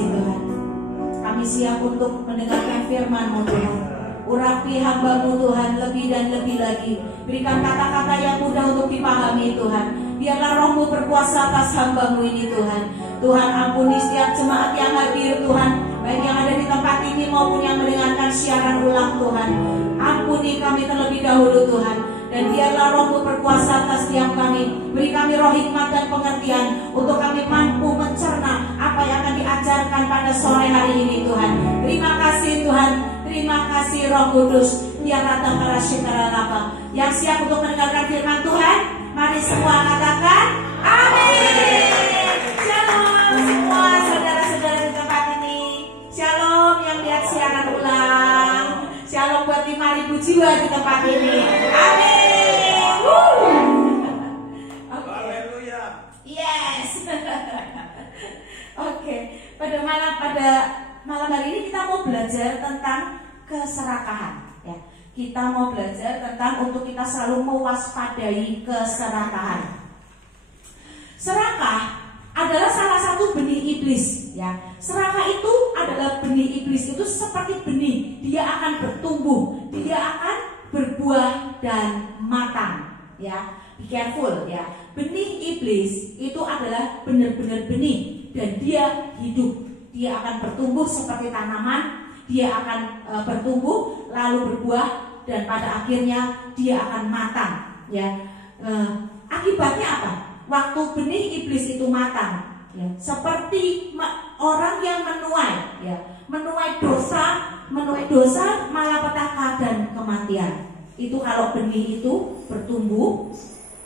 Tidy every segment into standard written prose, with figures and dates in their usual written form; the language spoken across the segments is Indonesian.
kasih Tuhan. Kami siap untuk mendengarkan firman-Mu Tuhan. Urapi hamba-Mu Tuhan lebih dan lebih lagi. Berikan kata-kata yang mudah untuk dipahami Tuhan. Biarlah Roh-Mu berkuasa atas hamba-Mu ini Tuhan. Tuhan ampuni setiap jemaat yang hadir Tuhan, baik yang ada di tempat ini maupun yang mendengarkan siaran ulang Tuhan. Ampuni kami terlebih dahulu Tuhan. Dan biarlah Roh-Mu berkuasa atas setiap kami. Beri kami roh hikmat dan pengertian untuk kami mampu mencerna apa yang akan diajarkan pada sore hari ini Tuhan. Terima kasih Tuhan. Terima kasih Roh Kudus. Biar datang ke Rasyikaralapa yang siap untuk mendengarkan firman Tuhan. Mari semua katakan amin. Shalom semua saudara-saudara di tempat ini. Shalom yang lihat siaran ulang. Shalom buat 5.000 jiwa di tempat ini. Amin. Haleluya. Yes. Oke. Pada malam hari ini kita mau belajar tentang keserakahan. Ya. Kita mau belajar tentang untuk kita selalu mewaspadai keserakahan. Serakah adalah salah satu benih iblis. Ya. Serakah itu adalah benih iblis, itu seperti benih. Dia akan bertumbuh, dia akan berbuah dan matang. Ya, be careful ya. Benih iblis itu adalah benar-benar benih dan dia hidup. Dia akan bertumbuh seperti tanaman. Dia akan bertumbuh lalu berbuah dan pada akhirnya dia akan matang. Ya, akibatnya apa? Waktu benih iblis itu matang, ya, seperti orang yang menuai dosa, malapetaka dan kematian. Itu kalau benih itu bertumbuh,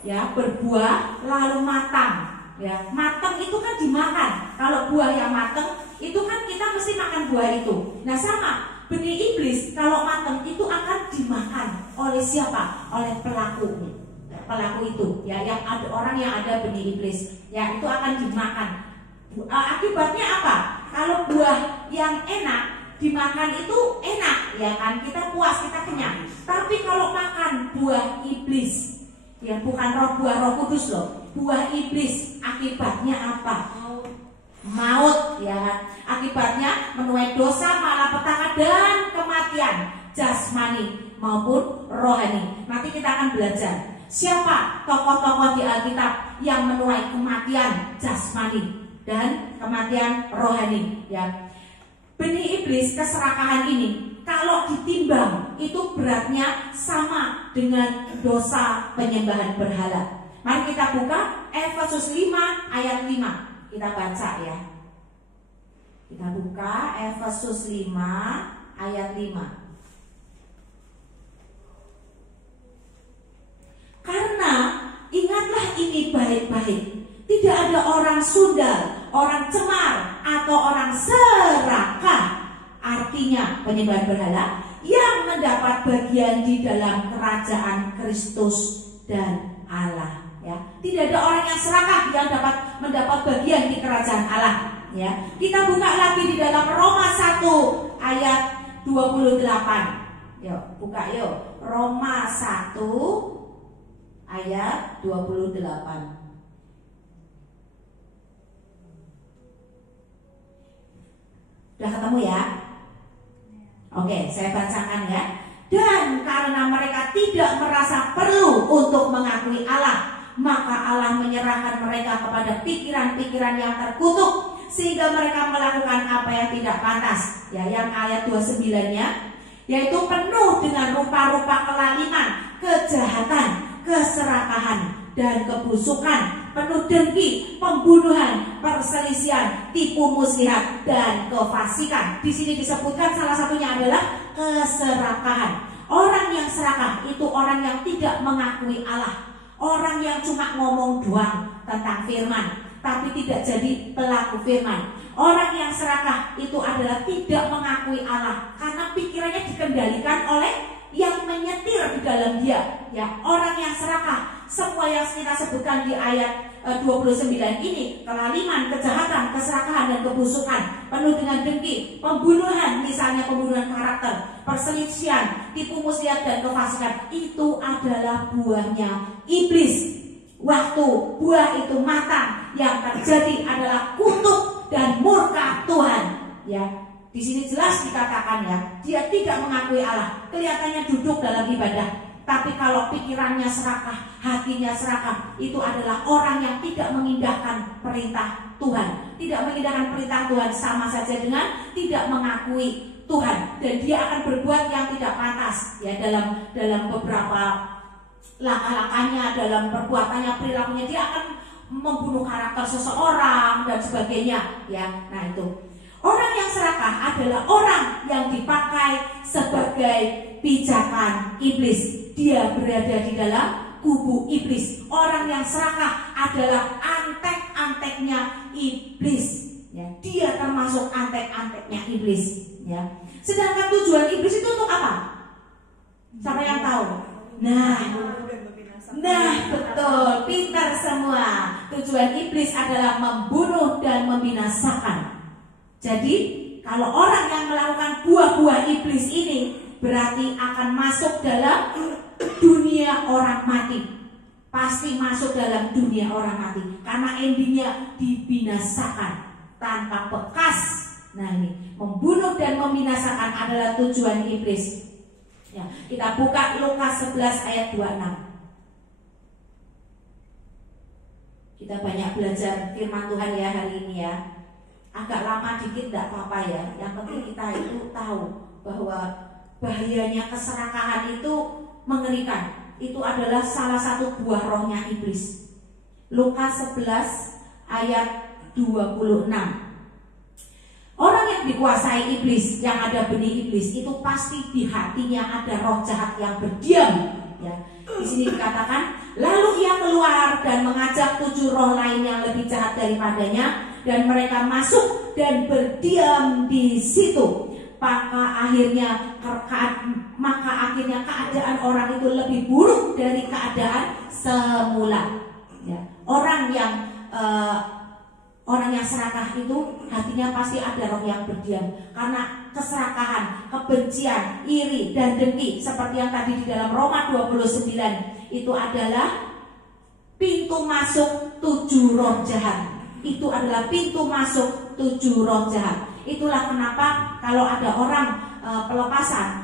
ya, berbuah lalu matang. Ya, matang itu kan dimakan. Kalau buah yang matang itu kan kita mesti makan buah itu. Nah sama benih iblis kalau matang itu akan dimakan oleh siapa? Oleh pelaku itu, ya, yang ada orang yang ada benih iblis, ya, itu akan dimakan. Akibatnya apa? Kalau buah yang enak dimakan itu enak, ya kan, kita puas, kita kenyang. Tapi kalau makan buah iblis, ya, bukan buah Roh Kudus loh, buah iblis, akibatnya apa? Maut, ya. Akibatnya menuai dosa, malapetaka dan kematian jasmani maupun rohani. Nanti kita akan belajar siapa tokoh-tokoh di Alkitab yang menuai kematian jasmani dan kematian rohani, ya. Benih iblis, keserakahan ini kalau ditimbang itu beratnya sama dengan dosa penyembahan berhala. Mari kita buka Efesus 5 ayat 5. Kita baca ya. Kita buka Efesus 5 ayat 5. Karena ingatlah ini baik-baik. Tidak ada orang sundal, orang cemar, atau orang serakah, artinya penyembahan berhala, yang mendapat bagian di dalam kerajaan Kristus dan Allah. Ya, tidak ada orang yang serakah yang dapat mendapat bagian di kerajaan Allah. Ya, kita buka lagi di dalam Roma 1 ayat 28. Yuk, buka yuk. Roma 1 ayat 28. Sudah ketemu ya? Oke, saya bacakan ya. Dan karena mereka tidak merasa perlu untuk mengakui Allah, maka Allah menyerahkan mereka kepada pikiran-pikiran yang terkutuk sehingga mereka melakukan apa yang tidak pantas. Ya, yang ayat 29-nya, yaitu penuh dengan rupa-rupa kelaliman, kejahatan, keserakahan dan kebusukan, penuh dengki, pembunuhan, perselisihan, tipu muslihat dan kefasikan. Di sini disebutkan salah satunya adalah keserakahan. Orang yang serakah itu orang yang tidak mengakui Allah. Orang yang cuma ngomong doang tentang firman, tapi tidak jadi pelaku firman. Orang yang serakah itu adalah tidak mengakui Allah, karena pikirannya dikendalikan oleh yang menyetir di dalam dia. Ya, orang yang serakah, semua yang kita sebutkan di ayat 29 ini, kelaliman, kejahatan, keserakahan dan kebusukan, penuh dengan dengki, pembunuhan, misalnya pembunuhan karakter, perselisihan, tipu muslihat dan kefasikan, itu adalah buahnya iblis. Waktu buah itu matang, yang terjadi adalah kutuk dan murka Tuhan. ya. Di sini jelas dikatakan ya, dia tidak mengakui Allah. Kelihatannya duduk dalam ibadah, tapi kalau pikirannya serakah, hatinya serakah, itu adalah orang yang tidak mengindahkan perintah Tuhan. Tidak mengindahkan perintah Tuhan sama saja dengan tidak mengakui Tuhan, dan dia akan berbuat yang tidak pantas ya dalam beberapa langkah-langkahnya, dalam perbuatannya, perilakunya. Dia akan membunuh karakter seseorang dan sebagainya ya. Nah, itu orang yang serakah adalah orang yang dipakai sebagai pijakan iblis. Dia berada di dalam kubu iblis. Orang yang serakah adalah antek-anteknya iblis ya. Dia termasuk antek-anteknya iblis ya. Sedangkan tujuan iblis itu untuk apa? Siapa yang tahu? Nah, betul, pintar semua. Tujuan iblis adalah membunuh dan membinasakan. Jadi, kalau orang yang melakukan buah-buah iblis ini berarti akan masuk dalam dunia orang mati. Pasti masuk dalam dunia orang mati, karena endingnya dibinasakan tanpa bekas. Nah, ini membunuh dan membinasakan adalah tujuan iblis ya. Kita buka Lukas 11 ayat 26. Kita banyak belajar firman Tuhan ya hari ini ya. Agak lama dikit tidak apa-apa ya. Yang penting kita itu tahu bahwa bahayanya keserakahan itu mengerikan. Itu adalah salah satu buah rohnya iblis. Lukas 11 ayat 26. Orang yang dikuasai iblis, yang ada benih iblis, itu pasti di hatinya ada roh jahat yang berdiam ya. Di sini dikatakan, lalu ia keluar dan mengajak 7 roh lain yang lebih jahat daripadanya, dan mereka masuk dan berdiam di situ. Maka akhirnya keadaan orang itu lebih buruk dari keadaan semula ya. Orang yang serakah itu hatinya pasti ada roh yang berdiam, karena keserakahan, kebencian, iri dan dengki, seperti yang tadi di dalam Roma 29, itu adalah pintu masuk 7 roh jahat. Itu adalah pintu masuk 7 roh jahat. Itulah kenapa kalau ada orang pelepasan,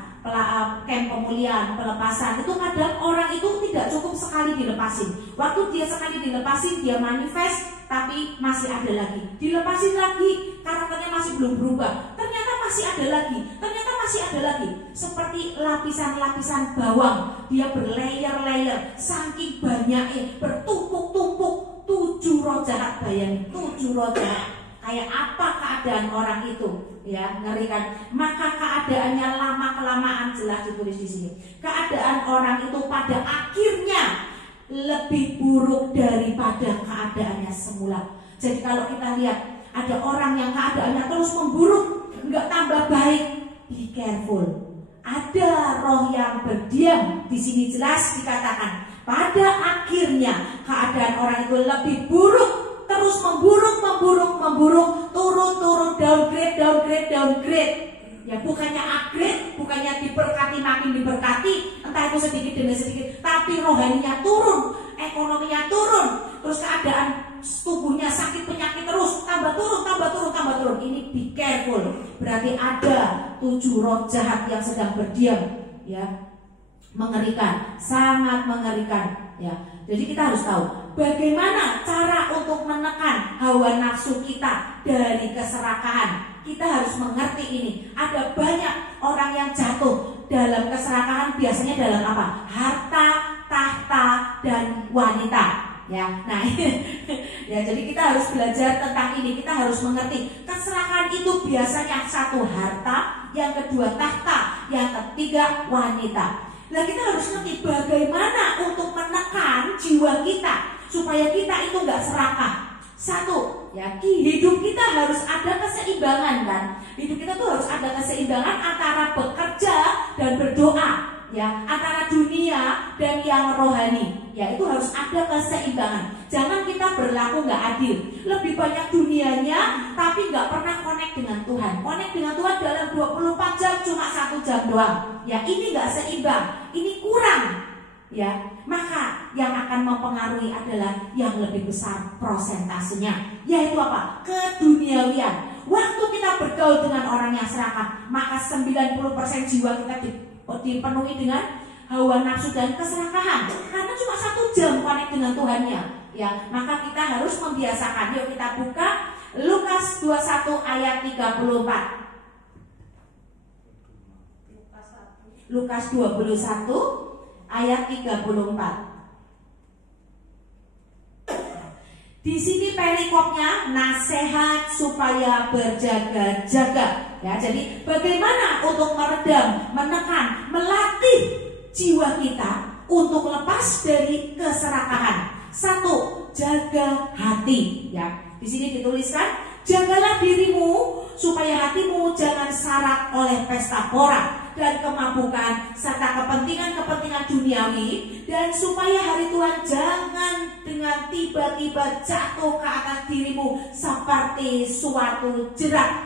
camp pemulihan, pelepasan, itu kadang orang itu tidak cukup sekali dilepasin. Waktu dia sekali dilepasin, dia manifest, tapi masih ada lagi. Dilepasin lagi, karakternya masih belum berubah. Ternyata masih ada lagi, ternyata masih ada lagi. Seperti lapisan-lapisan bawang, dia berlayer-layer, saking banyaknya, bertumpuk-tumpuk. 7 roh jahat, bayangin, 7 roh jahat. Kayak apa keadaan orang itu ya, ngerikan. Maka keadaannya lama-kelamaan, jelas ditulis di sini. Keadaan orang itu pada akhirnya lebih buruk daripada keadaannya semula. Jadi kalau kita lihat ada orang yang keadaannya terus memburuk, nggak tambah baik, be careful. Ada roh yang berdiam. Di sini jelas dikatakan pada akhirnya keadaan orang itu lebih buruk, terus memburuk, turun, downgrade. Ya, bukannya upgrade, bukannya diberkati makin diberkati, entah itu sedikit demi sedikit, tapi rohaninya turun, ekonominya turun, terus keadaan tubuhnya sakit penyakit terus tambah turun. Ini be careful. Berarti ada 7 roh jahat yang sedang berdiam ya. Mengerikan, sangat mengerikan ya. Jadi kita harus tahu bagaimana cara untuk menekan hawa nafsu kita dari keserakahan. Kita harus mengerti ini. Ada banyak orang yang jatuh dalam keserakahan, biasanya dalam apa? Harta, tahta, dan wanita. Ya, nah ya, jadi kita harus belajar tentang ini. Kita harus mengerti keserakahan itu biasanya satu harta, yang kedua tahta, yang ketiga wanita. Nah, kita harus ngerti bagaimana untuk menekan jiwa kita supaya kita itu nggak serakah. Satu, ya, hidup kita harus ada keseimbangan kan. Hidup kita tuh harus ada keseimbangan antara bekerja dan berdoa, ya, antara dunia dan yang rohani. Ya, itu harus ada keseimbangan. Jangan kita berlaku nggak adil. Lebih banyak dunianya tapi nggak pernah connect dengan Tuhan. Connect dengan Tuhan dalam 24 jam cuma 1 jam doang. Ya, ini nggak seimbang. Ini kurang. Ya, maka yang akan mempengaruhi adalah yang lebih besar prosentasenya, yaitu apa? Keduniawian. Waktu kita bergaul dengan orang yang serakah, maka 90% jiwa kita dipenuhi dengan hawa nafsu dan keserakahan. Karena cuma 1 jam connect dengan Tuhannya, ya. Maka kita harus membiasakan. Yuk kita buka Lukas 21 ayat 34. Lukas 21 ayat 34. Di sini perikopnya nasihat supaya berjaga-jaga. Ya, jadi bagaimana untuk meredam, menekan, melatih jiwa kita untuk lepas dari keserakahan. 1, jaga hati. Ya, di sini dituliskan, jagalah dirimu supaya hatimu jangan syarat oleh pesta pora dan kemabukan serta kepentingan-kepentingan duniawi, dan supaya hari Tuhan jangan dengan tiba-tiba jatuh ke atas dirimu seperti suatu jerat.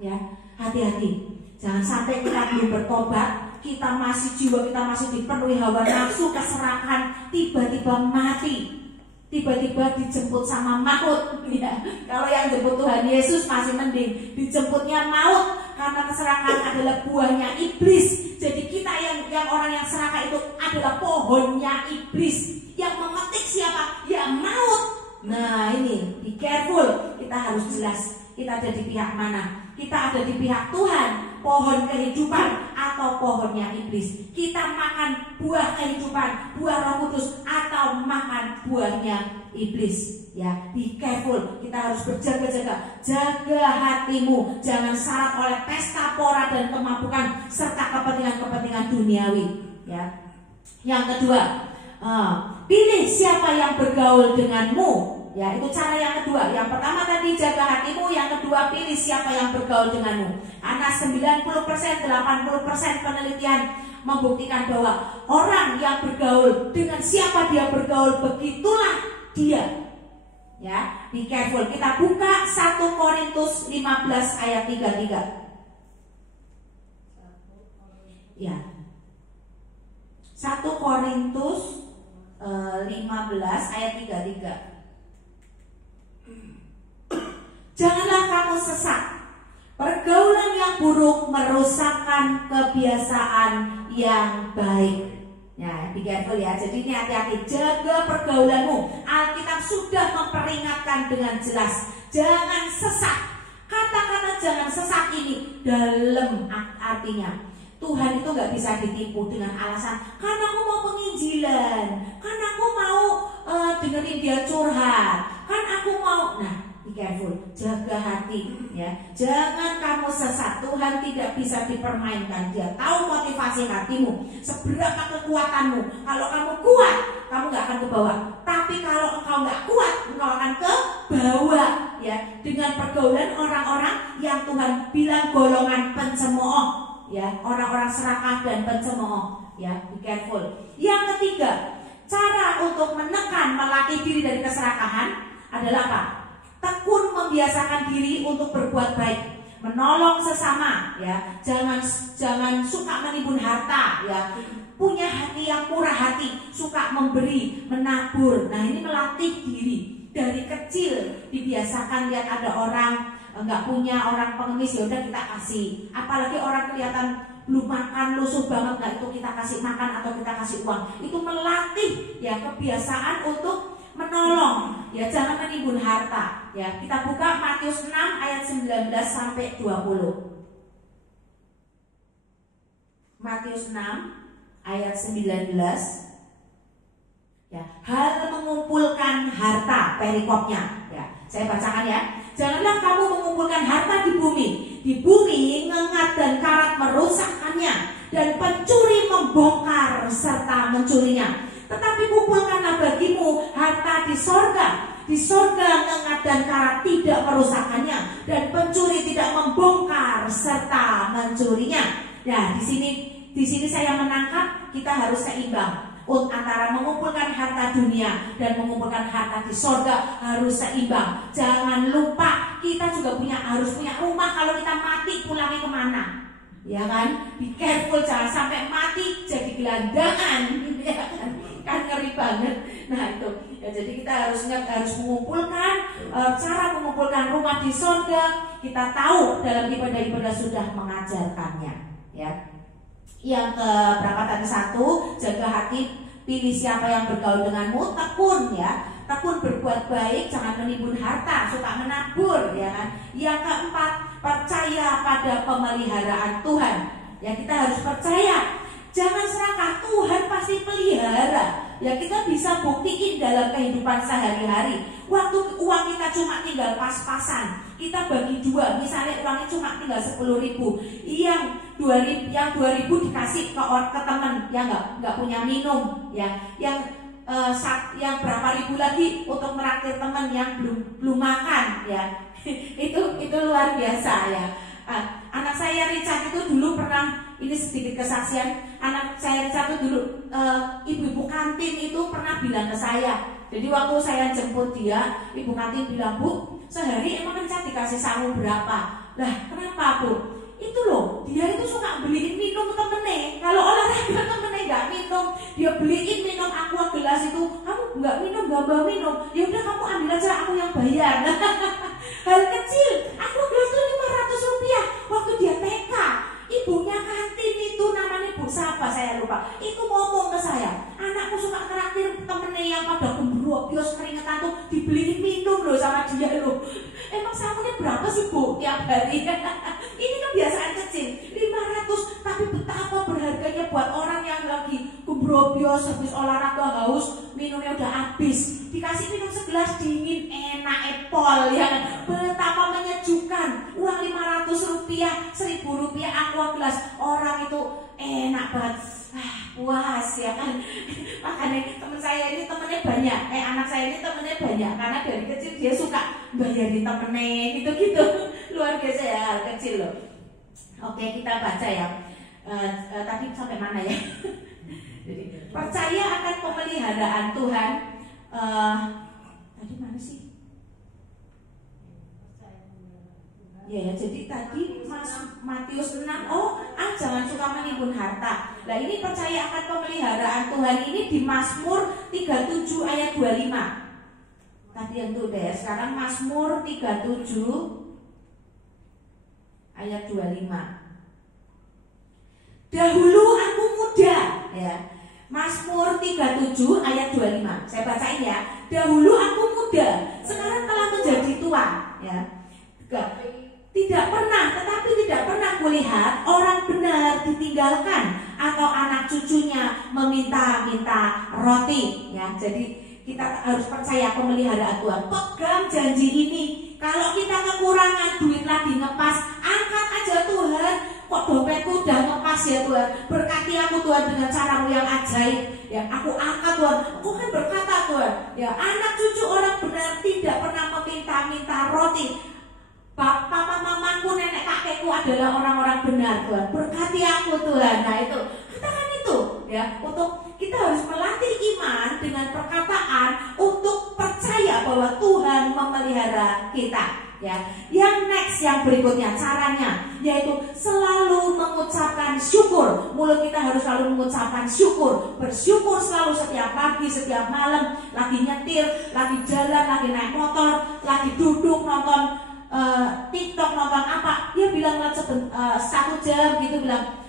Ya, hati-hati, jangan sampai kita belum bertobat, jiwa kita masih dipenuhi hawa nafsu, keserakahan, tiba-tiba mati, tiba-tiba dijemput sama maut. Ya, kalau yang jemput Tuhan Yesus masih mending, dijemputnya maut, karena keserakahan adalah buahnya iblis. Jadi kita yang orang yang serakah itu adalah pohonnya iblis. Yang memetik siapa? Ya maut. Nah ini, be careful. Kita harus jelas kita ada di pihak mana. Kita ada di pihak Tuhan, pohon kehidupan, atau pohonnya iblis. Kita makan buah kehidupan, buah Roh Kudus, atau makan buahnya iblis. Ya, be careful. Kita harus berjaga-jaga. Jaga hatimu, jangan syarat oleh pesta pora dan kemabukan serta kepentingan-kepentingan duniawi. Ya. Yang kedua, pilih siapa yang bergaul denganmu. Ya, itu cara yang kedua. Yang pertama tadi jaga hatimu, yang kedua pilih siapa yang bergaul denganmu. Karena 90%, 80% penelitian membuktikan bahwa orang yang bergaul dengan siapa dia bergaul, begitulah dia. Ya, be careful. Kita buka 1 Korintus 15 ayat 33. Ya. 1 Korintus 15 ayat 33. Janganlah kamu sesat. Pergaulan yang buruk merusakkan kebiasaan yang baik. Ya, be careful ya. Jadi ini hati-hati, jaga pergaulanmu. Alkitab sudah memperingatkan dengan jelas, jangan sesat. Kata-kata jangan sesat ini dalam artinya Tuhan itu gak bisa ditipu dengan alasan karena aku mau penginjilan, karena aku mau dengerin dia curhat, kan aku mau. Nah, be careful, jaga hati ya. Jangan kamu sesat. Tuhan tidak bisa dipermainkan. Dia tahu motivasi hatimu, seberapa kekuatanmu. Kalau kamu kuat, kamu gak akan ke bawah. Tapi kalau engkau gak kuat, engkau akan ke bawah ya. Dengan pergaulan orang-orang yang Tuhan bilang golongan pencemooh ya, orang-orang serakah dan pencemooh ya. Be careful. Yang ketiga, cara untuk menekan, melatih diri dari keserakahan adalah apa? Tekun membiasakan diri untuk berbuat baik, menolong sesama ya. Jangan suka menimbun harta ya. Punya hati yang murah hati, suka memberi, menabur. Nah, ini melatih diri dari kecil. Dibiasakan lihat ada orang nggak punya, orang pengemis, ya udah kita kasih. Apalagi orang kelihatan belum makan, lusuh banget, nggak, itu kita kasih makan atau kita kasih uang. Itu melatih ya kebiasaan untuk menolong ya, jangan menimbun harta ya. Kita buka Matius 6 ayat 19 sampai 20. Matius 6 ayat 19 ya. Hal mengumpulkan harta, perikopnya ya. Saya bacakan ya. Janganlah kamu mengumpulkan harta di bumi. Di bumi ngengat dan karat merusakkannya, dan pencuri membongkar serta mencurinya. Tetapi kumpulkanlah bagimu harta di sorga. Di sorga ngengat dan karat tidak merusakkannya, dan pencuri tidak membongkar serta mencurinya. Nah, di sini saya menangkap kita harus seimbang. Antara mengumpulkan harta dunia dan mengumpulkan harta di sorga harus seimbang. Jangan lupa kita juga harus punya rumah. Kalau kita mati pulangnya kemana? Ya kan? Be careful, jangan sampai mati jadi gelandangan ya kan? kan ngeri banget. Nah itu ya, jadi kita harus mengumpulkan cara mengumpulkan rumah di surga. Kita tahu dalam ibadah-ibadah sudah mengajarkannya. Ya. Yang keberapa tadi? 1, jaga hati, pilih siapa yang bergaul denganmu, tekun ya. Tekun berbuat baik, jangan menimbun harta, suka menabur ya kan. Yang keempat, percaya pada pemeliharaan Tuhan. Ya kita harus percaya. Jangan serakah, Tuhan pasti pelihara. Ya kita bisa buktiin dalam kehidupan sehari-hari. Waktu uang kita cuma tinggal pas-pasan, kita bagi 2, misalnya uangnya cuma tinggal 10.000, yang 2.000 dikasih ke teman yang nggak punya minum, ya, yang berapa ribu lagi untuk meraktir teman yang belum makan, ya. itu luar biasa ya. Anak saya Richard itu dulu pernah, ini sedikit kesaksian, anak saya Richard itu dulu ibu-ibu kantin itu pernah bilang ke saya. Jadi waktu saya jemput dia, ibu kantin bilang, "Bu, sehari emang Richard dikasih sangu berapa?" Lah kenapa Bu? Itu loh, dia itu suka beliin minum temennya. Kalau olahraga temennya nggak minum, dia beliin minum aqua gelas itu. "Kamu nggak minum, nggak bawa minum, ya udah kamu ambil aja, aku yang bayar." Hal kecil, aqua gelas itu 500 rupiah. Waktu dia TK, ibunya kantin itu namanya Bu siapa saya lupa, itu ngomong ke saya, "Anakku suka traktir temennya yang pada gembrobios keringetan tuh, dibeliin minum loh sama dia loh." Emang sangunya berapa sih Bu tiap hari? Ini kebiasaan kecil, 500, tapi betapa berharganya buat orang yang lagi gembrobios, habis olahraga haus, minumnya udah habis, dikasih minum segelas dingin, enak epol ya. Betapa menyejukkan. Uang 500 rupiah, 1.000 rupiah aqua gelas, orang itu enak banget, puas ya kan. Makanya teman saya ini temennya banyak, anak saya ini temennya banyak, karena dari kecil dia suka bayarin temennya gitu-gitu. Luar biasa ya, hal kecil loh. Oke, kita baca ya. Tadi sampai mana ya? Jadi, percaya akan pemeliharaan Tuhan. Tadi mana sih? Ya, jadi tadi Matius 6, jangan suka menimbun harta. Nah ini percaya akan pemeliharaan Tuhan ini di Mazmur 37 ayat 25. Tadi yang itu udah ya, sekarang Mazmur 37 ayat 25. Dahulu aku muda, ya. Mazmur 37 ayat 25. Saya bacain ya. Dahulu aku muda, sekarang telah menjadi tua, ya. Tetapi tidak pernah kulihat orang benar ditinggalkan atau anak cucunya meminta-minta roti, ya. Jadi kita harus percaya pemeliharaan Tuhan. Pegang janji ini. Kalau kita kekurangan duit lagi ngepas, angkat aja Tuhan. Kok dompetku udah ngepas ya Tuhan, berkati aku Tuhan dengan caramu yang ajaib. Ya, aku angkat Tuhan. Aku kan berkata Tuhan, ya anak cucu orang benar tidak pernah meminta-minta roti. Papa mamaku, nenek kakekku adalah orang-orang benar Tuhan. Berkati aku Tuhan. Nah itu, katakan itu ya. Untuk kita harus melatih iman dengan perkataan untuk percaya bahwa Tuhan memelihara kita. Ya, yang next, yang berikutnya caranya yaitu selalu mengucapkan syukur. Mulut kita harus selalu mengucapkan syukur, bersyukur selalu setiap pagi, setiap malam, lagi nyetir, lagi jalan, lagi naik motor, lagi duduk nonton TikTok, nonton apa, dia bilang 1 jam gitu, bilang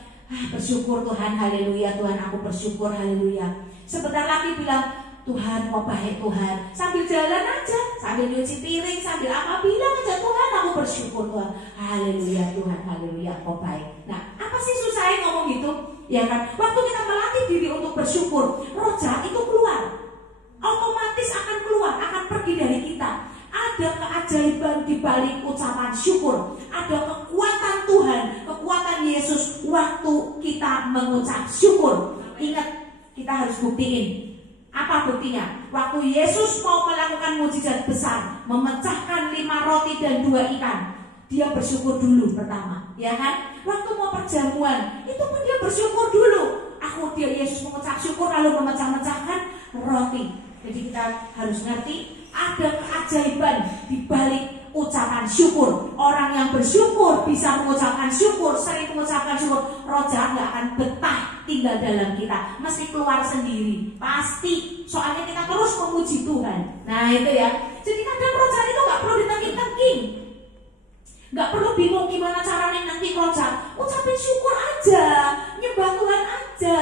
bersyukur Tuhan, haleluya Tuhan, aku bersyukur, haleluya. Sebentar lagi bilang Tuhan kok baik Tuhan, sambil jalan aja, sambil nyuci piring, sambil apa, bilang aja Tuhan aku bersyukur Tuhan, haleluya Tuhan, haleluya kok baik. Nah apa sih susahnya ngomong gitu? Ya kan, waktu kita melatih diri untuk bersyukur, roh jahat itu keluar, otomatis akan keluar, akan pergi dari kita. Ada keajaiban di balik ucapan syukur. Ada kekuatan Tuhan, kekuatan Yesus waktu kita mengucap syukur. Ingat, kita harus buktiin. Apa buktinya? Waktu Yesus mau melakukan mukjizat besar, memecahkan 5 roti dan 2 ikan, dia bersyukur dulu pertama, ya kan? Waktu mau perjamuan, itu pun dia bersyukur dulu. Yesus mengucap syukur lalu memecah-mecahkan roti. Jadi kita harus ngerti, ada keajaiban di balik ucapan syukur. Orang yang bersyukur bisa mengucapkan syukur, sering mengucapkan syukur, roh jahat gak akan betah tinggal dalam kita, mesti keluar sendiri, pasti. Soalnya kita terus memuji Tuhan. Nah itu ya. Jadi kadang rojar itu nggak perlu ditengking-tengking, nggak perlu bingung gimana caranya nanti rojar. Ucapin syukur aja, nyembah Tuhan aja.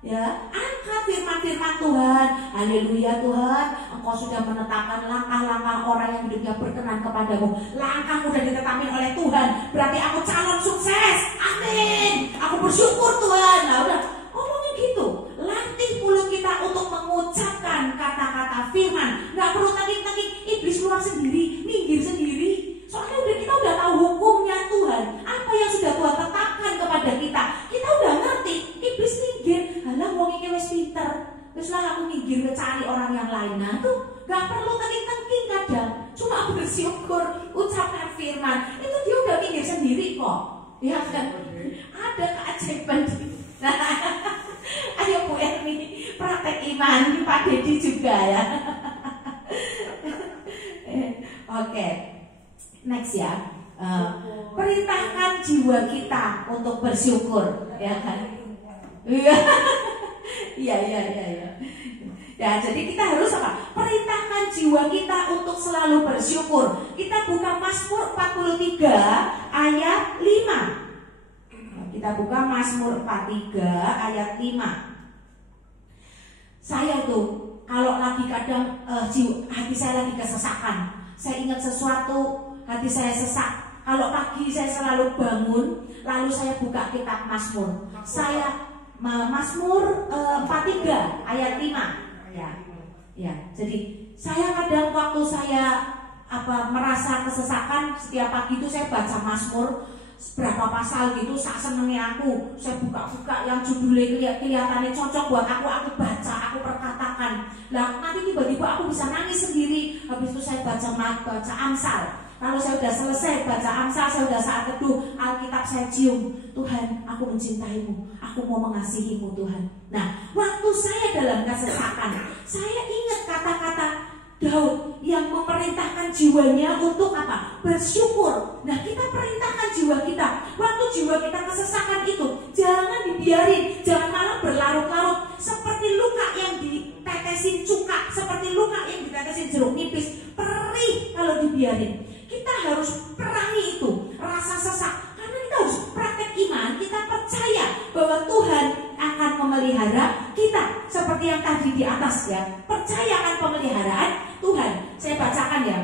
Ya, angkat firman-firman Tuhan. Haleluya Tuhan, Engkau sudah menetapkan langkah-langkah orang yang hidupnya berkenan kepadamu. Langkahmu sudah ditetapkan oleh Tuhan. Berarti aku calon sukses. Amin. Aku bersyukur Tuhan. Nah udah, ngomongin gitu. Latih mulut kita untuk mengucapkan kata-kata firman. Gak perlu tengking-tengking, iblis keluar sendiri, minggir sendiri. Soalnya kita udah tahu hukumnya Tuhan. Apa yang sudah Tuhan tetapkan kepada kita, kita udah ngerti. Iblis minggir. Halah wong iki wis pinter. Wis lah aku minggir cari orang yang lain. Nah tuh gak perlu tengking-tengking kadang. Cuma aku bersyukur, ucapkan firman. Itu dia udah minggir sendiri kok. Ya kan? Ada keajaiban. Nah, ayo Bu Ermi praktek iman, Pak Dedi juga ya. Oke, next ya. Perintahkan jiwa kita untuk bersyukur, ya kan? Iya. Ya, jadi kita harus apa? Perintahkan jiwa kita untuk selalu bersyukur. Kita buka Mazmur 43 ayat 5. Kita buka Mazmur 43 ayat 5. Saya tuh kalau lagi kadang hati saya lagi kesesakan, saya ingat sesuatu, hati saya sesak. Kalau pagi saya selalu bangun, lalu saya buka kitab Mazmur. Saya Mazmur 43 ayat 5. Ya. Jadi saya kadang waktu saya merasa kesesakan, setiap pagi itu saya baca Mazmur berapa pasal gitu, sak senengnya aku. Saya buka-buka yang judulnya kelihatannya cocok buat aku baca, aku perkatakan. Nah nanti tiba-tiba aku bisa nangis sendiri. Habis itu saya baca Amsal. Kalau saya sudah selesai baca Amsal, saya sudah saat teduh, Alkitab saya cium. Tuhan, aku mencintaimu, aku mau mengasihimu Tuhan. Nah, waktu saya dalam kesesakan, saya ingat kata-kata Daud yang memerintahkan jiwanya untuk apa? Bersyukur. Nah, kita perintahkan jiwa kita. Waktu jiwa kita kesesakan itu, jangan dibiarin, jangan malah berlarut-larut seperti luka yang ditetesin cuka, seperti luka yang ditetesin jeruk nipis, perih kalau dibiarin. Kita harus perangi itu, rasa sesak. Karena kita harus praktek iman, kita percaya bahwa Tuhan akan memelihara kita. Seperti yang tadi di atas ya, percaya akan pemeliharaan Tuhan. Saya bacakan ya,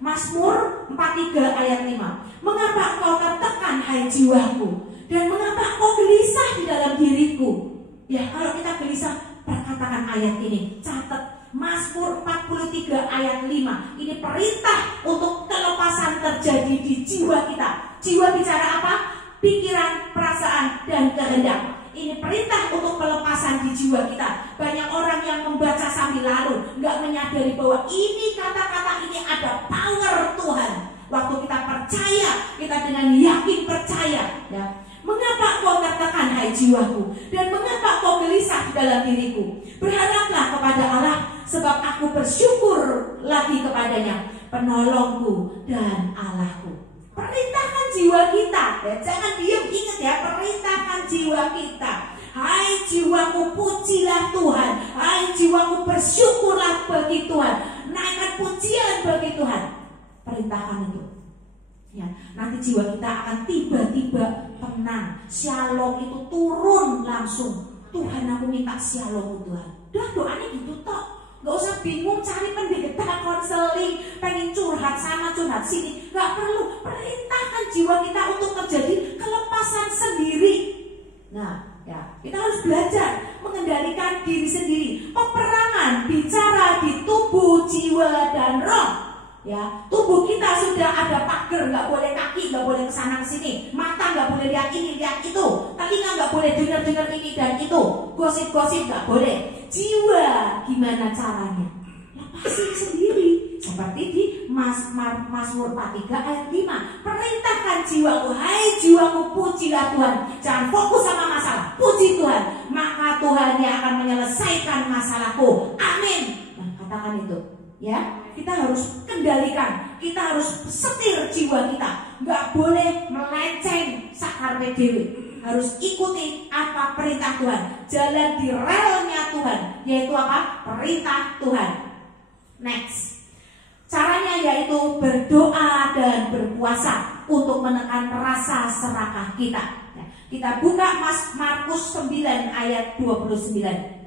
Mazmur 43 ayat 5. Mengapa engkau tertekan hai jiwaku, dan mengapa engkau gelisah di dalam diriku? Ya, kalau kita gelisah, perkatakan ayat ini, catat. Mazmur 43 ayat 5. Ini perintah untuk kelepasan terjadi di jiwa kita. Jiwa bicara apa? Pikiran, perasaan, dan kehendak. Ini perintah untuk pelepasan di jiwa kita. Banyak orang yang membaca sambil lalu, gak menyadari bahwa ini kata-kata ini ada power Tuhan. Waktu kita percaya, kita dengan yakin percaya ya. Mengapa kau tertekan hai jiwaku, dan mengapa kau gelisah di dalam diriku? Berharaplah kepada Allah, sebab aku bersyukur lagi kepadanya, penolongku dan Allahku. Perintahkan jiwa kita ya, jangan diam, ingat ya, perintahkan jiwa kita. Hai jiwaku, pujilah Tuhan. Hai jiwaku, bersyukurlah bagi Tuhan. Naikkan pujian bagi Tuhan. Perintahkan itu ya, nanti jiwa kita akan tiba-tiba tenang. Shalom itu turun langsung. Tuhan, aku minta shalom Tuhan. Dah doanya gitu toh. Gak usah bingung cari pendeta konseling, pengen curhat sana curhat sini. Gak perlu. Perintahkan jiwa kita untuk terjadi kelepasan sendiri. Nah ya, kita harus belajar mengendalikan diri sendiri. Peperangan bicara di tubuh, jiwa, dan roh. Ya, tubuh kita sudah ada pagar, nggak boleh kaki, nggak boleh kesana kesini, mata nggak boleh lihat ini lihat itu, telinga nggak boleh dengar ini dan itu, gosip nggak boleh. Jiwa gimana caranya? Lepasin sendiri, seperti di Mazmur 43 ayat 5. Perintahkan jiwaku, hai jiwaku, pujilah Tuhan. Jangan fokus sama masalah, puji Tuhan, maka Tuhan yang akan menyelesaikan masalahku. Amin. Nah, katakan itu ya. Kita harus kendalikan, kita harus setir jiwa kita, nggak boleh melenceng sakar dewe. harus ikuti apa perintah Tuhan, jalan di relnya Tuhan, yaitu apa? Perintah Tuhan. Next, caranya yaitu berdoa dan berpuasa untuk menekan rasa serakah kita. Nah, kita buka Markus 9 ayat 29.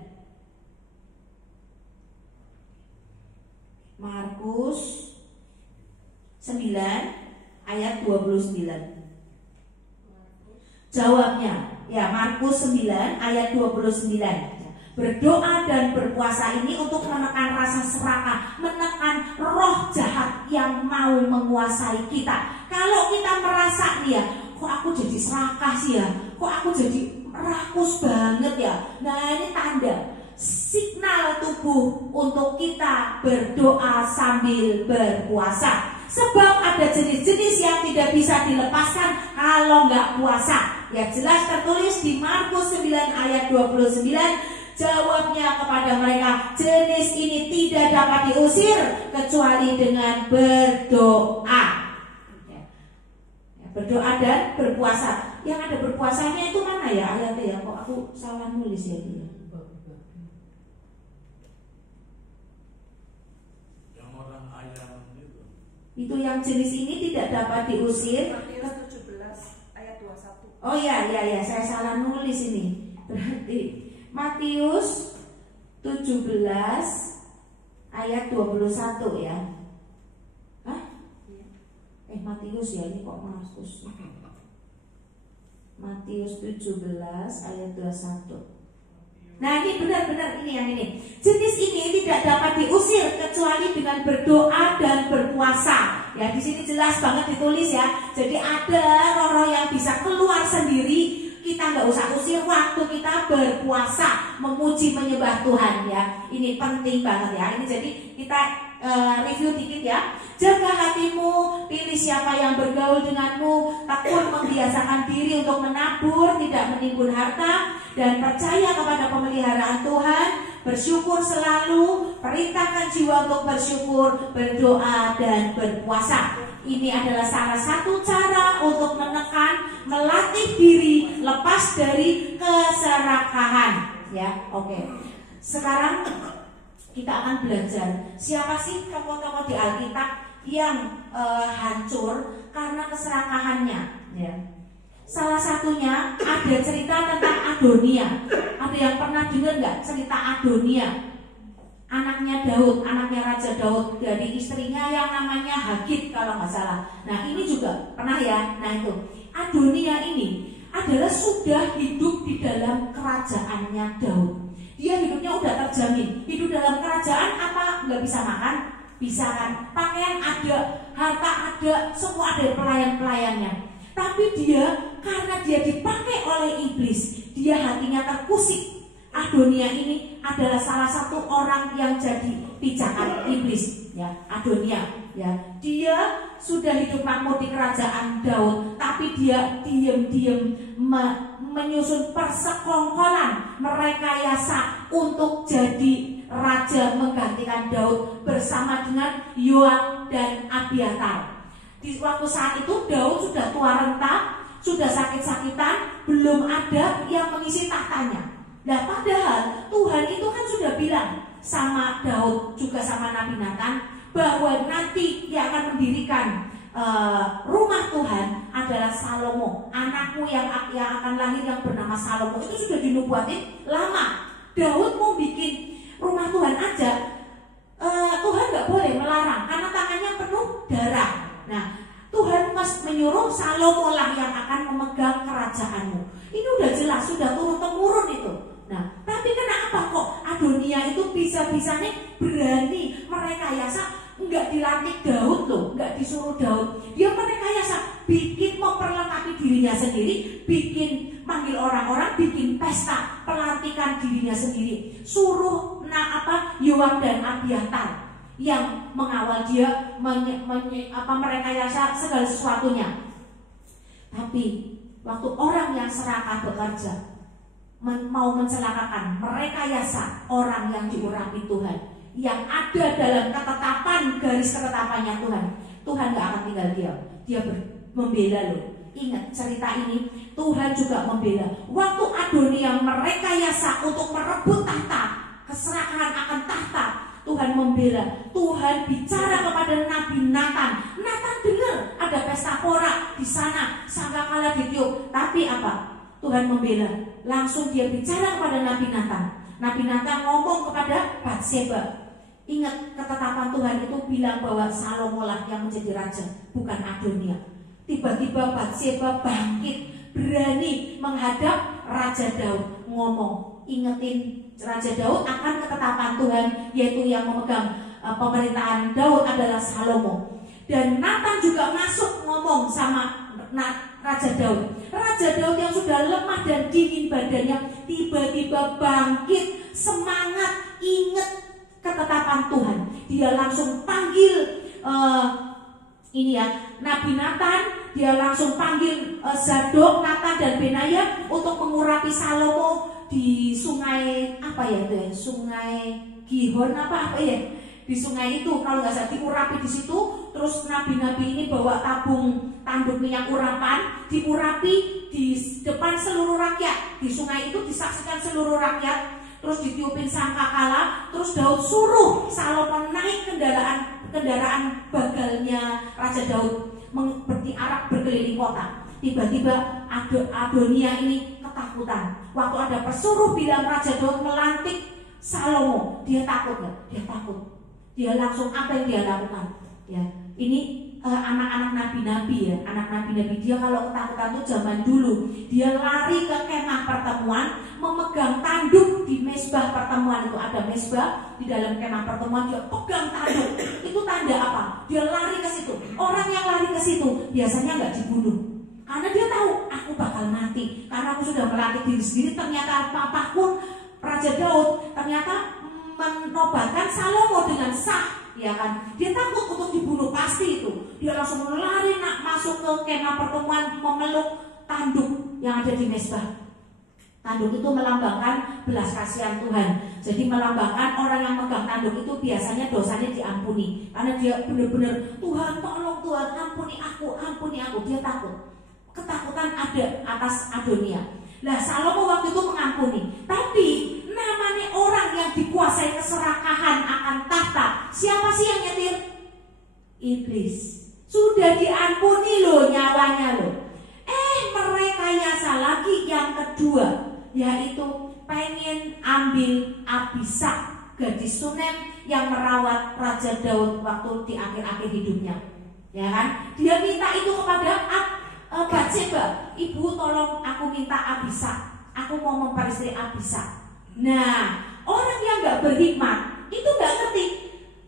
Markus 9 ayat 29. Jawabnya, ya, Markus 9 ayat 29. Berdoa dan berpuasa ini untuk menekan rasa serakah, menekan roh jahat yang mau menguasai kita. Kalau kita merasa nih ya, kok aku jadi serakah sih ya, kok aku jadi rakus banget ya. Nah, ini tanda signal tubuh untuk kita berdoa sambil berpuasa. Sebab ada jenis-jenis yang tidak bisa dilepaskan kalau nggak puasa. Ya, jelas tertulis di Markus 9 ayat 29. Jawabnya kepada mereka, jenis ini tidak dapat diusir kecuali dengan berdoa. Ya, berdoa dan berpuasa. Yang ada berpuasanya itu mana ya ayatnya ya? Kok aku salah nulis ya dia? Itu yang jenis ini tidak dapat diusir. Matius 17 ayat 21. Oh ya, saya salah nulis ini. Berarti Matius 17 ayat 21 ya. Hah? Matius ya, ini kok Markus. Matius 17 ayat 21. Nah, ini benar-benar ini yang ini. Jenis ini tidak dapat diusir kecuali dengan berdoa dan berpuasa. Ya, di sini jelas banget ditulis ya. Jadi ada roh-roh yang bisa keluar sendiri. Kita nggak usah usir waktu kita berpuasa, memuji menyembah Tuhan ya. Ini penting banget ya. Ini jadi kita review dikit ya. Jaga hatimu, pilih siapa yang bergaul denganmu, tekun membiasakan diri untuk menabur, tidak menimbun harta, dan percaya kepada pemeliharaan Tuhan. Bersyukur selalu, perintahkan jiwa untuk bersyukur, berdoa dan berpuasa. Ini adalah salah satu cara untuk menekan, melatih diri lepas dari keserakahan. Ya, oke. Sekarang kita akan belajar siapa sih tokoh-tokoh di Alkitab yang hancur karena keserakahannya. Ya. Salah satunya ada cerita tentang Adonia. Ada yang pernah dengar nggak cerita Adonia? Anaknya Daud, anaknya Raja Daud, dari istrinya yang namanya Hagit kalau nggak salah. Nah, ini juga pernah ya. Nah, itu Adonia ini adalah sudah hidup di dalam kerajaannya Daud. Dia hidupnya udah terjamin. Hidup dalam kerajaan apa? Nggak bisa makan? Bisa kan? Pakaian ada, harta ada, semua ada, pelayan-pelayannya. Tapi dia, karena dia dipakai oleh iblis, dia hatinya terkusik. Adonia ini adalah salah satu orang yang jadi pijakan iblis, ya, Adonia, ya. Dia sudah hidup makmur di kerajaan Daud, tapi dia diam-diam menyusun persekongkolan, merekayasa untuk jadi raja menggantikan Daud bersama dengan Yoab dan Abiatar. Di waktu saat itu Daud sudah tua renta, sudah sakit-sakitan, belum ada yang mengisi tahtanya. Nah, padahal Tuhan itu kan sudah bilang sama Daud juga sama Nabi Nathan bahwa nanti yang akan mendirikan rumah Tuhan adalah Salomo, anakmu yang akan lahir yang bernama Salomo. Itu sudah dinubuatin lama. Daud mau bikin rumah Tuhan aja, Tuhan nggak boleh melarang karena tangannya penuh darah. Nah, Tuhan menyuruh Salomo lah yang akan memegang kerajaanmu. Ini udah jelas, sudah turun-temurun itu. Nah, tapi kenapa kok Adonia itu bisa-bisanya berani merekayasa? Enggak dilantik Daud loh, enggak disuruh Daud. Dia merekayasa, bikin memperlengkapi dirinya sendiri, bikin manggil orang-orang, bikin pesta pelantikan dirinya sendiri. Suruh Yoab dan Abiatar yang mengawal dia, merekayasa segala sesuatunya. Tapi waktu orang yang serakah bekerja, mau mencelakakan, merekayasa orang yang diurapi Tuhan, yang ada dalam ketetapan, garis ketetapannya Tuhan, Tuhan gak akan tinggal diam. Dia membela loh. Ingat cerita ini, Tuhan juga membela. Waktu Adonia merekayasa untuk merebut tahta, keserakahan akan tahta, Tuhan membela. Tuhan bicara kepada Nabi Nathan. Nathan dengar ada pesta pora di sana, sangkakala ditiup. Tapi apa? Tuhan membela. Langsung dia bicara kepada Nabi Nathan. Nabi Nathan ngomong kepada Batseba. Ingat, ketetapan Tuhan itu bilang bahwa Salomo lah yang menjadi raja, bukan Adonia. Tiba-tiba Batseba bangkit, berani menghadap Raja Daud, ngomong, ingetin Raja Daud akan ketetapan Tuhan, yaitu yang memegang pemerintahan Daud adalah Salomo. Dan Nathan juga masuk ngomong sama Raja Daud. Raja Daud yang sudah lemah dan dingin badannya tiba-tiba bangkit, semangat, ingat ketetapan Tuhan. Dia langsung panggil Nabi Nathan. Dia langsung panggil Zadok, Nathan dan Benaya untuk mengurapi Salomo di sungai Sungai Gihon di sungai itu, kalau nggak salah diurapi di situ. Terus nabi-nabi ini bawa tabung tanduk minyak urapan, diurapi di depan seluruh rakyat. Di sungai itu disaksikan seluruh rakyat. Terus ditiupin sangkakala. Terus Daud suruh Salomo naik kendaraan bagalnya Raja Daud berdiarak berkeliling kota. Tiba-tiba Adonia ini ketakutan. Waktu ada pesuruh bilang Raja Daud melantik Salomo, dia takut nggak? Dia takut. Dia langsung apa yang dia lakukan? Ya, ini anak-anak nabi-nabi ya, anak nabi-nabi. Dia kalau ketakutan tuh zaman dulu, dia lari ke kemah pertemuan, memegang tanduk di mesbah pertemuan. Itu ada mesbah di dalam kemah pertemuan, dia pegang tanduk. Itu tanda apa? Dia lari ke situ. Orang yang lari ke situ biasanya nggak dibunuh, karena dia tahu aku bakal mati, karena aku sudah melatih diri sendiri. Ternyata apapun Raja Daud ternyata menobatkan Salomo dengan sah, ya kan? Dia takut untuk dibunuh pasti itu. Dia langsung lari masuk ke kemah pertemuan, memeluk tanduk yang ada di mesbah. Tanduk itu melambangkan belas kasihan Tuhan. Jadi melambangkan orang yang megang tanduk itu biasanya dosanya diampuni, karena dia benar-benar Tuhan tolong, Tuhan ampuni aku. Dia takut. Ketakutan ada atas Adonia. Nah, Salomo waktu itu mengampuni. Tapi namanya orang yang dikuasai keserakahan akan tahta, siapa sih yang nyetir? Iblis. Sudah diampuni loh nyawanya loh. Merekayasa lagi yang kedua, yaitu pengen ambil Abisa, gadis Sunem yang merawat Raja Daud waktu di akhir-akhir hidupnya. Ya kan? Dia minta itu kepada Batseba, ibu tolong aku minta Abisa, aku mau memperistri Abisa. Nah, orang yang gak berhikmat itu gak ngerti.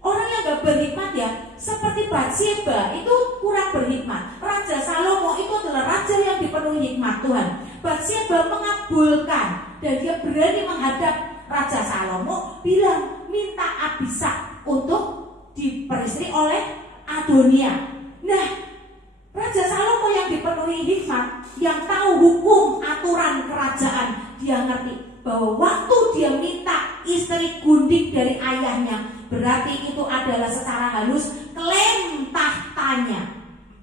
Orang yang gak berhikmat ya, seperti Batseba itu kurang berhikmat. Raja Salomo itu adalah raja yang dipenuhi hikmat Tuhan. Batseba mengabulkan dan dia berani menghadap Raja Salomo, bilang minta Abisa untuk diperistri oleh Adonia. Nah, Raja Salomo yang dipenuhi hikmat, yang tahu hukum aturan kerajaan, dia ngerti bahwa waktu dia minta istri gundik dari ayahnya, berarti itu adalah secara halus klaim tahtanya.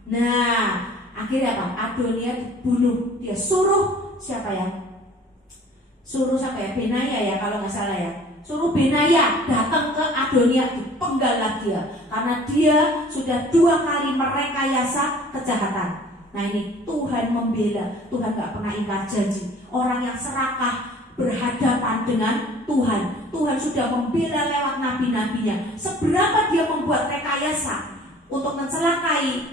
Nah, akhirnya apa? Adonia dibunuh. Dia suruh siapa ya? Benaya ya kalau nggak salah ya. Suruh Benaya datang ke Adonia, dipenggal lagi ya, karena dia sudah 2 kali merekayasa kejahatan. Nah ini Tuhan membela. Tuhan gak pernah ingkar janji. Orang yang serakah berhadapan dengan Tuhan, Tuhan sudah membela lewat nabi-nabinya. Seberapa dia membuat rekayasa untuk mencelakai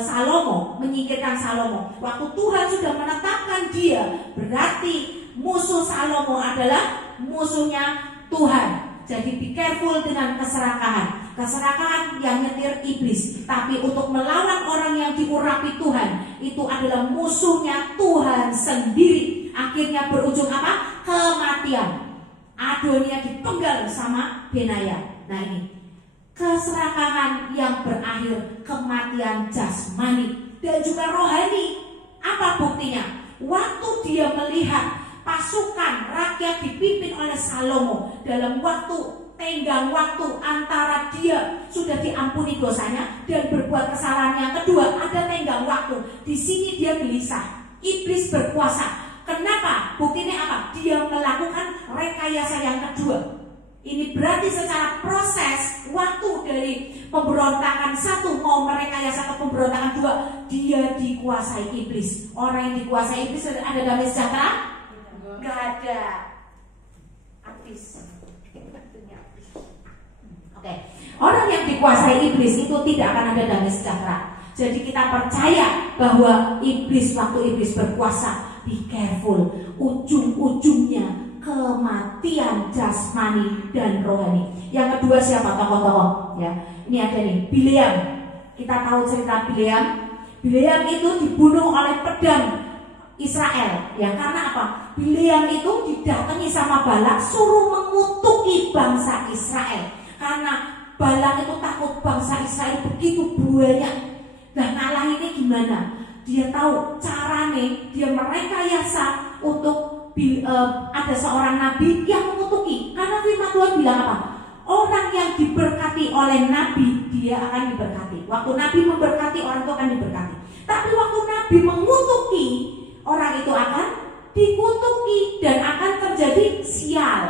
Salomo, menyingkirkan Salomo, waktu Tuhan sudah menetapkan dia, berarti musuh Salomo adalah musuhnya Tuhan. Jadi be careful dengan keserakahan. Keserakahan yang nyetir iblis. Tapi untuk melawan orang yang diurapi Tuhan, itu adalah musuhnya Tuhan sendiri. Akhirnya berujung apa? Kematian. Adonia dipenggal sama Benaya. Nah ini keserakahan yang berakhir kematian jasmani dan juga rohani. Apa buktinya? Waktu dia melihat pasukan rakyat dipimpin oleh Salomo dalam waktu tenggang waktu antara dia sudah diampuni dosanya dan berbuat kesalahan yang kedua, ada tenggang waktu. Di sini dia gelisah. Iblis berkuasa. Kenapa? Buktinya apa? Dia melakukan rekayasa yang kedua. Ini berarti secara proses waktu dari pemberontakan satu mau merekayasa ke pemberontakan dua, dia dikuasai iblis. Orang yang dikuasai iblis ada damai sejahtera? Gak ada. Habis. Oke. Orang yang dikuasai iblis itu tidak akan ada damai sejahtera. Jadi kita percaya bahwa iblis, waktu iblis berkuasa, be careful, ujung-ujungnya kematian jasmani dan rohani. Yang kedua siapa tokoh-tokoh? Ya, ini ada nih, Bileam. Kita tahu cerita Bileam. Bileam itu dibunuh oleh pedang Israel. Ya, karena apa? Bileam itu didatangi sama Balak, suruh mengutuki bangsa Israel. Karena Balak itu takut bangsa Israel begitu banyak. Nah, ngalah ini gimana? Dia tahu caranya, dia merekayasa untuk ada seorang nabi yang mengutuki. Karena firman Tuhan bilang apa? Orang yang diberkati oleh nabi, dia akan diberkati. Waktu nabi memberkati, orang itu akan diberkati. Tapi waktu nabi mengutuki, orang itu akan dikutuki dan akan terjadi sial,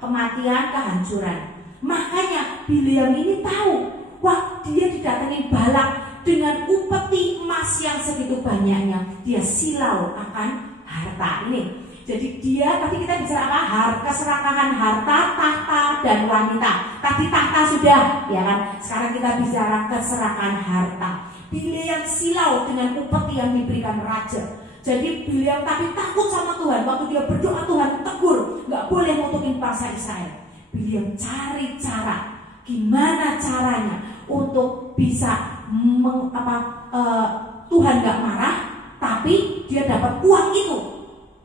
kematian, kehancuran. Makanya Bileam ini tahu, wah, dia didatangi Balak dengan upeti emas yang segitu banyaknya, dia silau akan harta ini. Jadi dia, tadi kita bicara apa? Keserakahan harta, tahta, dan wanita. Tadi tahta sudah, ya kan? Sekarang kita bicara keserakahan harta. Bileam silau dengan upeti yang diberikan raja. Jadi Bileam tapi takut sama Tuhan. Waktu dia berdoa, Tuhan tegur, nggak boleh ngutukin bangsa Israel. Bileam cari cara, gimana caranya untuk bisa Tuhan gak marah, tapi dia dapat uang itu.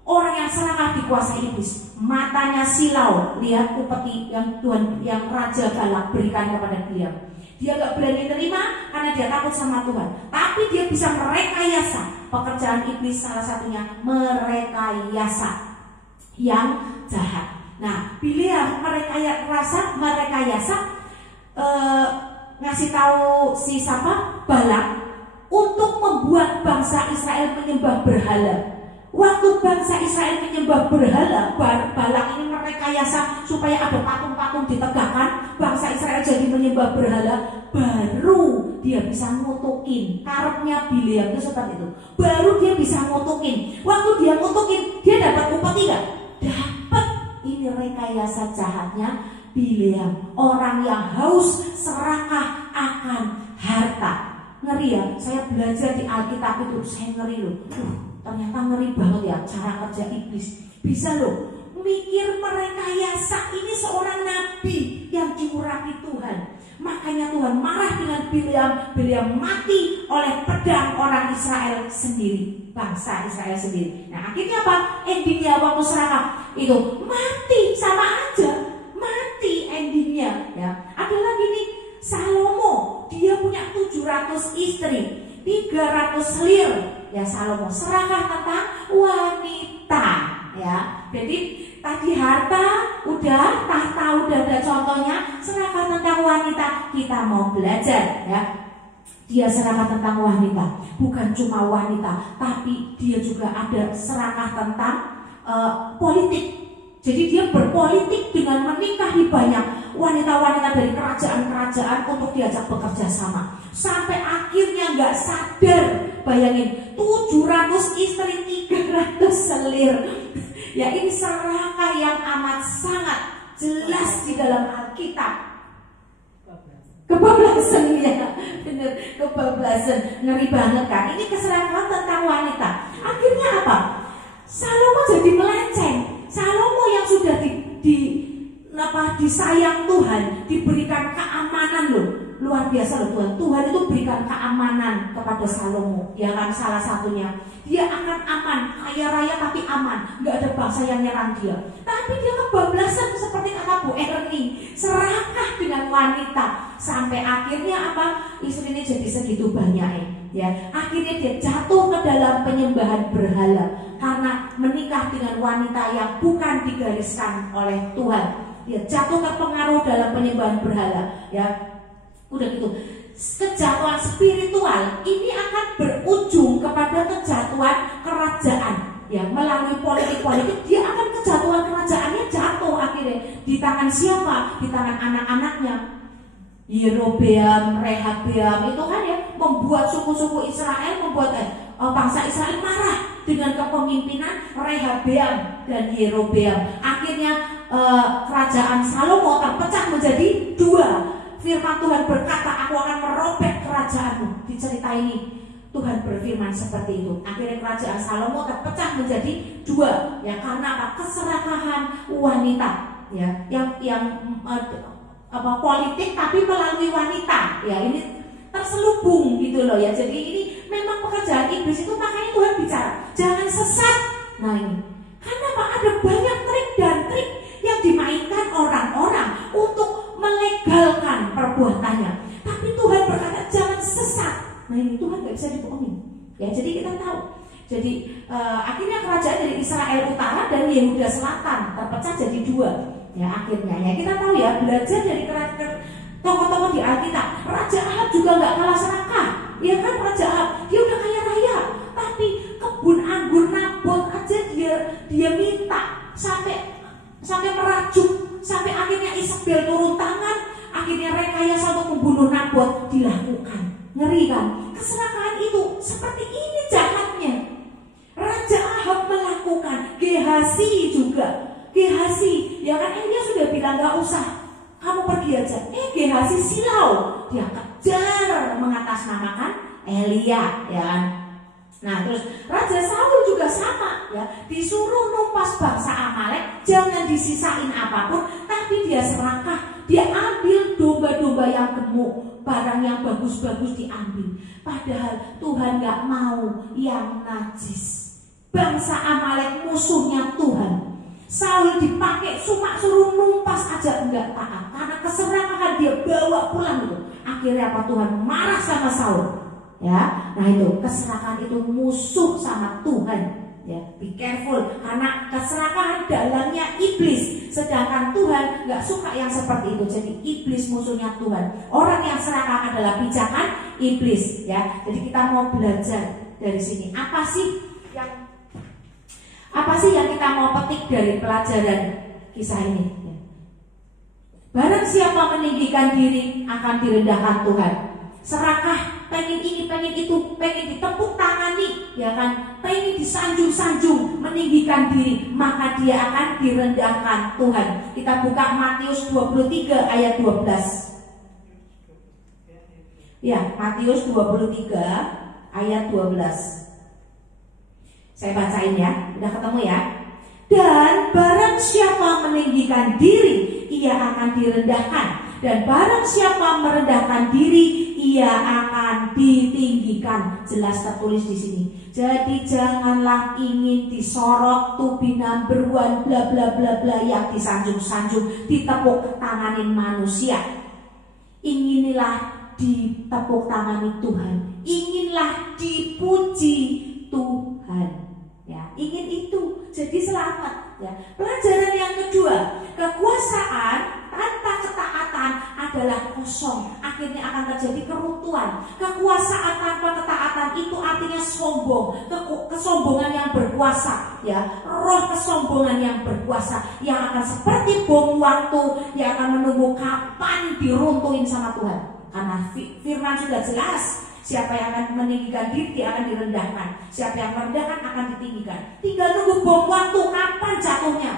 Orang yang serakah dikuasai iblis, matanya silau, lihat upeti yang Tuhan, yang Raja Balak berikan kepada dia. Dia gak berani terima karena dia takut sama Tuhan. Tapi dia bisa merekayasa. Pekerjaan iblis salah satunya merekayasa yang jahat. Nah, Bileam merekayasa ngasih tahu si siapa? Balak untuk membuat bangsa Israel menyembah berhala. Waktu bangsa Israel menyembah berhala, Balak ini merekayasa supaya ada patung-patung ditegakkan, bangsa Israel jadi menyembah berhala, baru dia bisa ngutukin. Karepnya Bileam itu seperti itu. Baru dia bisa ngutukin. Waktu dia ngutukin, dia dapat upeti enggak? Dapat. Ini rekayasa jahatnya Bileam, orang yang haus serakah akan harta. Ngeri ya, saya belajar di Alkitab itu, saya ngeri loh. Ternyata ngeri banget ya cara kerja iblis. Bisa loh mikir merekayasa. Ini seorang nabi yang diurapi Tuhan. Makanya Tuhan marah dengan Bileam. Bileam mati oleh pedang orang Israel sendiri, bangsa Israel sendiri. Nah, akhirnya apa? Endingnya waktu serakah itu mati, sama aja. Mati endingnya ya. Ada lagi nih Salomo, dia punya 700 istri, 300 selir. Ya, Salomo serakah tentang wanita ya. Jadi tadi harta udah, tahta udah, ada contohnya. Serakah tentang wanita, kita mau belajar ya. Dia serakah tentang wanita, bukan cuma wanita, tapi dia juga ada serakah tentang politik. Jadi dia berpolitik dengan menikahi banyak wanita-wanita dari kerajaan-kerajaan untuk diajak bekerja sama. Sampai akhirnya gak sadar, bayangin 700 istri, 300 selir. Ya, ini serakah yang amat sangat jelas di dalam Alkitab. Kebablasan ya, bener, kebablasan, ngeri banget kan. Ini keserakahan tentang wanita. Akhirnya apa? Salomo jadi melenceng. Salomo yang sudah disayang Tuhan, diberikan keamanan loh. Luar biasa loh Tuhan. Tuhan itu berikan keamanan kepada Salomo. Ya kan, salah satunya dia akan aman, kaya raya tapi aman, nggak ada bangsa yang nyerang dia. Tapi dia kebablasan seperti kata Bu Erni, serakah dengan wanita. Sampai akhirnya apa? Istrinya jadi segitu banyaknya. Ya, akhirnya dia jatuh ke dalam penyembahan berhala karena menikah dengan wanita yang bukan digariskan oleh Tuhan. dia jatuh terpengaruh dalam penyembahan berhala, ya. Udah gitu, kejatuhan spiritual ini akan berujung kepada kejatuhan kerajaan, ya. Melalui politik dia akan kejatuhan kerajaannya jatuh akhirnya di tangan siapa? Di tangan anak-anaknya. Yerobeam, Rehabeam itu kan ya membuat suku-suku Israel, membuat bangsa Israel marah dengan kepemimpinan Rehabeam dan Yerobeam. Akhirnya kerajaan Salomo terpecah menjadi dua. Firman Tuhan berkata, aku akan merobek kerajaanmu. Di cerita ini Tuhan berfirman seperti itu. Akhirnya kerajaan Salomo terpecah menjadi dua, ya, karena apa? Keserakahan wanita, ya, yang politik tapi melalui wanita, ya, ini terselubung gitu loh, ya. Jadi ini memang pekerjaan iblis itu, makanya Tuhan bicara jangan sesat. Nah ini karena apa? Ada banyak trik dan trik yang dimainkan orang-orang untuk melegalkan perbuatannya, tapi Tuhan berkata jangan sesat. Nah ini Tuhan gak bisa dibohongin, ya. Jadi kita tahu, jadi akhirnya kerajaan dari Israel Utara dan Yehuda Selatan terpecah jadi dua. Ya akhirnya, ya kita tahu ya, belajar dari tokoh-tokoh di Alkitab. Raja Ahab juga nggak kalah serakah, ya kan? Raja Ahab dia udah kaya raya, tapi kebun anggur Nabot aja dia minta sampai merajuk, sampai akhirnya Isabel turun tangan, akhirnya rekayasa untuk membunuh Nabot dilakukan. Ngeri kan? Keserakahan itu seperti ini jahatnya. Raja Ahab melakukan, Gehazi juga. Gehazi, ya kan, dia sudah bilang gak usah, kamu pergi aja. Gehazi silau, dia kejar mengatasnamakan Elia, ya kan. Nah terus Raja Saul juga sama, ya, disuruh numpas bangsa Amalek, jangan disisain apapun, tapi dia serakah, dia ambil domba-domba yang gemuk, barang yang bagus-bagus diambil. Padahal Tuhan gak mau yang najis. Bangsa Amalek musuhnya Tuhan. Saul dipakai cuma suruh numpas aja enggak taat, karena keserakahan dia bawa pulang itu. Akhirnya apa? Tuhan marah sama Saul, ya. Nah itu keserakahan itu musuh sama Tuhan, ya. Be careful, karena keserakahan dalamnya iblis, sedangkan Tuhan nggak suka yang seperti itu. Jadi iblis musuhnya Tuhan. Orang yang serakah adalah pijakan iblis, ya. Jadi kita mau belajar dari sini apa sih yang kita mau petik dari pelajaran kisah ini? Barang siapa meninggikan diri akan direndahkan Tuhan. Serakah, pengen ini, pengen itu, pengen ditepuk tangani, ya kan? Pengen disanjung-sanjung, meninggikan diri, maka dia akan direndahkan Tuhan. Kita buka Matius 23 ayat 12. Ya, Matius 23 ayat 12. Saya bacain ya, udah ketemu ya. Dan barang siapa meninggikan diri, ia akan direndahkan. Dan barang siapa merendahkan diri, ia akan ditinggikan. Jelas tertulis di sini. Jadi janganlah ingin disorot, to be number one, bla bla bla bla, yang disanjung-sanjung, ditepuk tanganin manusia. Inginilah ditepuk tangani Tuhan. Inginlah dipuji Tuhan. Ya, ingin itu jadi selamat, ya. Pelajaran yang kedua, kekuasaan tanpa ketaatan adalah kosong, akhirnya akan terjadi keruntuhan. Kekuasaan tanpa ketaatan itu artinya sombong, kesombongan yang berkuasa, ya. Roh kesombongan yang berkuasa yang akan seperti bom waktu yang akan menunggu kapan diruntuhin sama Tuhan. Karena firman sudah jelas, siapa yang akan meninggikan diri dia akan direndahkan, siapa yang merendahkan akan ditinggikan. Tinggal nunggu bom waktu kapan jatuhnya.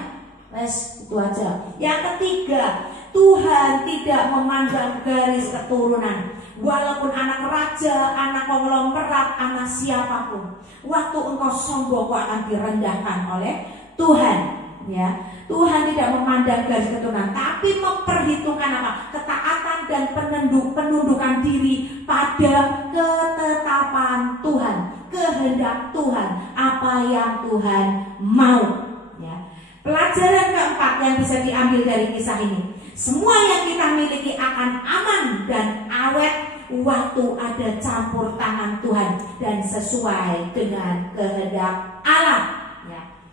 Wes, itu aja. Yang ketiga, Tuhan tidak memandang garis keturunan. Walaupun anak raja, anak konglomerat, anak siapapun, waktu engkau sombong kau akan direndahkan oleh Tuhan. Ya, Tuhan tidak memandang garis keturunan, tapi memperhitungkan apa? Ketaatan dan penundukan diri pada ketetapan Tuhan, kehendak Tuhan, apa yang Tuhan mau. Ya. Pelajaran keempat yang bisa diambil dari kisah ini, semua yang kita miliki akan aman dan awet waktu ada campur tangan Tuhan dan sesuai dengan kehendak Allah.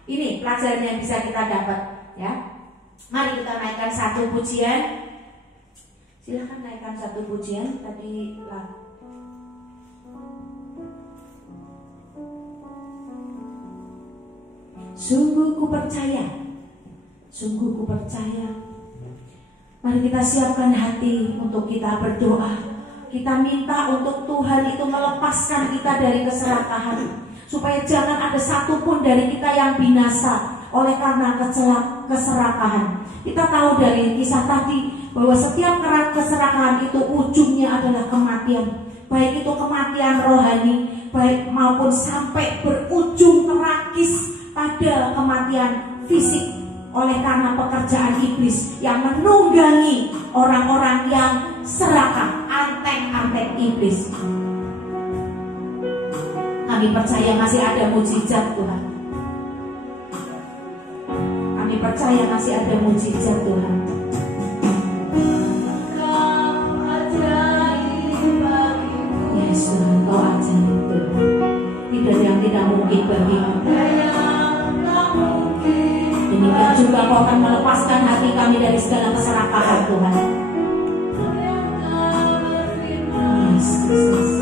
Ini pelajaran yang bisa kita dapat, ya. Mari kita naikkan satu pujian. Silakan naikkan satu pujian tadi lah. Sungguh ku percaya, sungguh ku percaya. Mari kita siapkan hati untuk kita berdoa. Kita minta untuk Tuhan itu melepaskan kita dari keserakahan, supaya jangan ada satupun dari kita yang binasa oleh karena keserakahan. Kita tahu dari kisah tadi bahwa setiap keserakahan itu ujungnya adalah kematian. Baik itu kematian rohani, baik maupun sampai berujung tragis pada kematian fisik oleh karena pekerjaan iblis yang menunggangi orang-orang yang serakah, antek-antek iblis. Kami percaya masih ada mujizat Tuhan. Kami percaya masih ada mujizat Tuhan. Yes Tuhan, Kau ajaib Tuhan. Tidak ada yang tidak mungkin bagimu. Demikian juga Kau akan melepaskan hati kami dari segala keserakahan Tuhan. Yes, Kristus.